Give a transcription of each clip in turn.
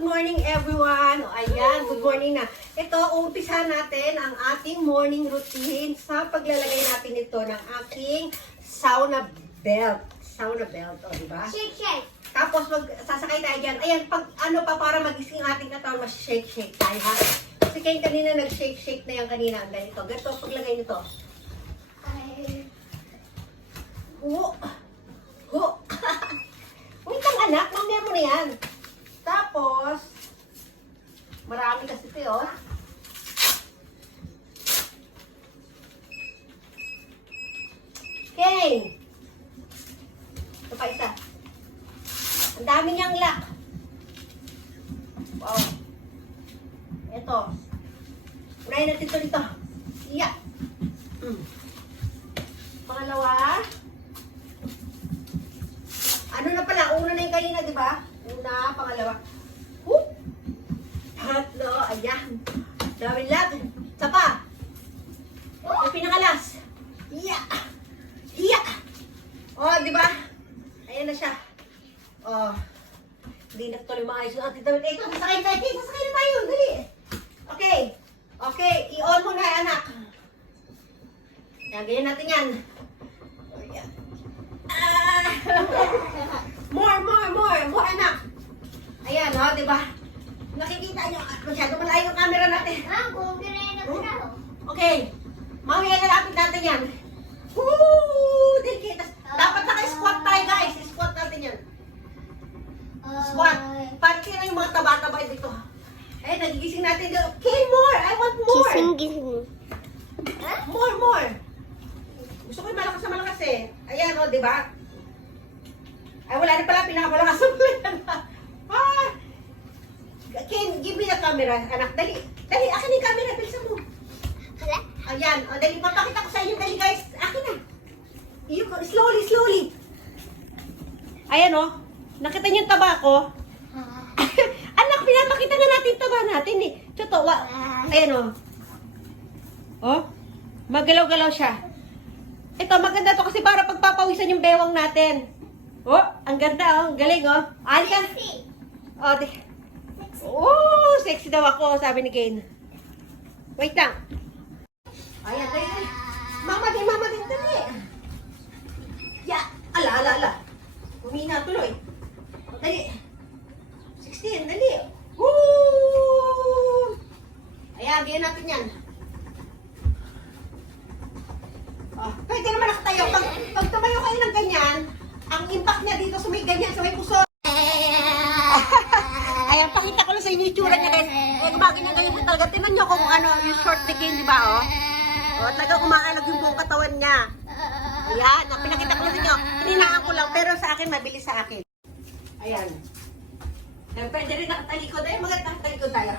good morning everyone. O, ayan, good morning na. Ito, umpisa natin ang ating morning routine sa paglalagay natin ito ng aking sauna belt. Sauna belt, o, diba? Shake, shake. Tapos, sasakay tayo dyan. Ayan, pag ano pa para magising ating katawan, mas shake tayo, ha? Kasi kayo kanina nag-shake na yan kanina. Ang ganito. Ganito, paglagay nito. Ho! Ho! Wait lang anak, mamaya mo na yan. Tapos, marami kasi ito, oh. Okay. Ito pa isa. Ang dami niyang lock. Wow. Ito. Unahin natin ito dito. Iya. Pangalawa. Ano na pala? Una na yung kanina, di ba? Una, pangalawa. Whoop! Tatlo, ayan. Dami lang. Isa pa. Yung pinakalas. Iya. Iya. Oh, di ba? Ayan na siya. Oh. Hindi na tuloy maayos yung ating damit. Ito, sasakay na tayo. Sasakay na tayo. Dali. Okay. Okay. I-on mo na, anak. Yan, ganyan natin yan. More, anak. Ayan, oh, di ba? Nakikita nyo, masyado malayo yung camera natin. Okay. Mamaya nalapit natin yan. Woo! Dapat naka-squat tayo, guys. Squat natin yan. Squat. Pati na yung mga taba-taba dito. Eh, nagigising natin dito. Okay, more. I want more. Gising. More. Gusto ko yung malakas na malakas eh. Ayan, o, di ba? Ay, wala na pala pinakamalakas na pala. Ken, give me the camera, anak. Dali, akin yung camera. Bilisan mo. Ayan, o, dali. Papakita ko sa inyo. Dali, guys. Akin na. Slowly. Ayan, o. Nakita niyo yung taba ko? Anak, pinapakita na natin taba natin eh. Totoo. Ayan, o. Oh, magalaw-galaw siya. Ito, maganda to kasi para pagpapawisan yung bewang natin. Oh, ang ganda, oh. Galing, oh. Alika. Oh, oh, sexy daw ako, sabi ni Kane. Wait lang. Ayan, dali. Mama din, dali. Ya, ala. Humina tuloy. Dali. 16, dali. Woo! Ayan, ganyan natin yan. Oh, pwede naman nakatayo. Pag tumayo kayo ng ganyan, ang impact niya dito sa may ganyan, sa may puso. Ayan, pakita ko lang sa inyo yung tsura niya, guys. Eh, gumaganyan ganyan talaga. Tingnan nyo kung ano, yung short na game, di ba, oh? Oh, talaga kumakalag yung buong katawan niya. Ayan, pinakita ko lang sa inyo. Hininaan ko lang, pero sa akin, mabilis sa akin. Ayan. Pwede rin nakatalikod. Ayan, magandang tayo.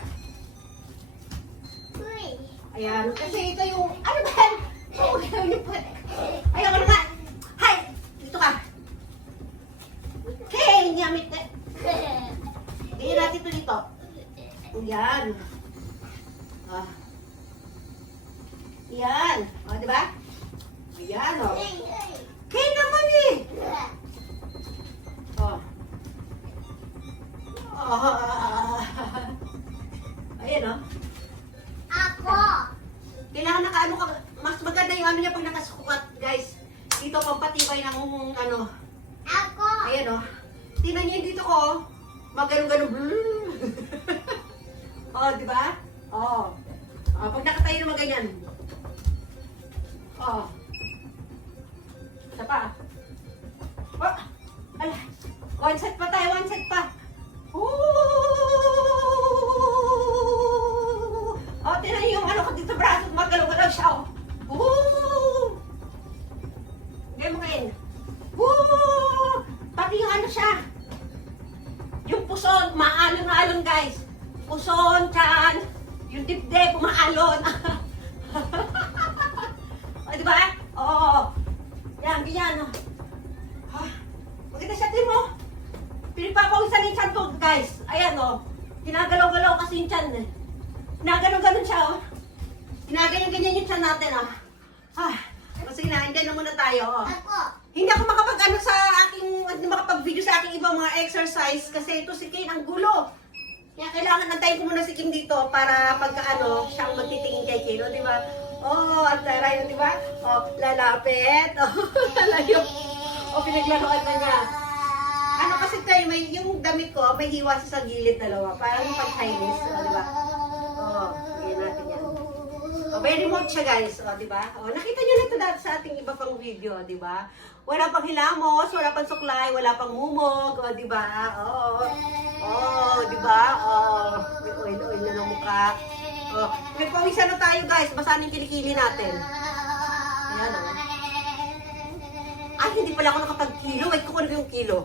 Ayan, kasi ito yung, ano ba yan? Ayaw ko na nga. Hay! Dito ka. Okay, nyamit na. Ganyan natin ito dito. Ayan. Ah. Ayan. O, diba? Ayan, o. Okay naman eh. O. Ayan, o. Kailangan nakaano ka, mas maganda yung ano niya pag nakasukat, guys. Dito pampatibay ng ano. Ayan, oh. Tingnan niyo dito ko, magganong-ganong. Oh, di ba? Oh. Oh, pag nakatayo naman ganyan. Oh. Isa pa. Oh. Ala. One set pa tayo, one set pa. Oh, tingnan niyo yung ano ko dito braso, magalaw-galaw siya, oh. Woo! Ngayon mo ngayon. Woo! Pati yung ano siya. Yung puson, maalon-alon, guys. Puson, tiyan, yung dibdib, umaalon. O, di ba? Oo. Yan, ganyan, oh. Maganda siya, din mo. Pinipapawisan yung tiyan ko, guys. Ayan, oh. Ginagalaw-galaw kasi yung tiyan, eh. Ginaganon-ganon siya, oh. Ginaganyan-ganyan yung tiyan natin, oh. Sige na, hindi na muna tayo, oh. Hindi ako makapag-ano sa aking, makapag-video sa aking ibang mga exercise kasi ito si Kane ang gulo. Kaya kailangan antayin ko muna si Kim dito para pagka ano, siyang magtitingin kay Kilo, di ba? Oh, ang taray, di ba? Oh, lalapit. Oh, lalayo. Oh, pinaglaruan na niya. Ano kasi tayo, may, yung damit ko, may hiwa sa gilid dalawa. Parang yung pag-Chinese, oh, di ba? Oh, ganyan natin yan. Oh, may remote siya guys, oh, di ba? Oh, nakita niyo na ito dati sa ating iba pang video, di ba? Wala pang hilamos, wala pang suklay, wala pang mumog, oh, di ba? Oh, oh, di ba? Oh, may oil na ng mukha. Oh, nagpawisan na tayo guys, basahin yung kilikili natin. Ayan, oh. Ay, hindi pala ako nakapag-kilo. Wait, kukunin ko yung kilo.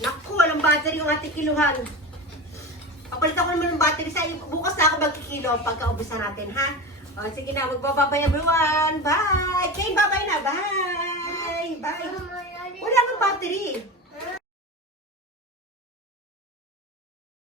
Naku, walang battery yung ating kiluhan. Papalitan ko naman ng battery sa bukas na ako magkikilo pagkaubusan natin, ha? O, sige na, magbababay everyone. Bye! Kane, babay na. Bye! Bye! Wala nang battery.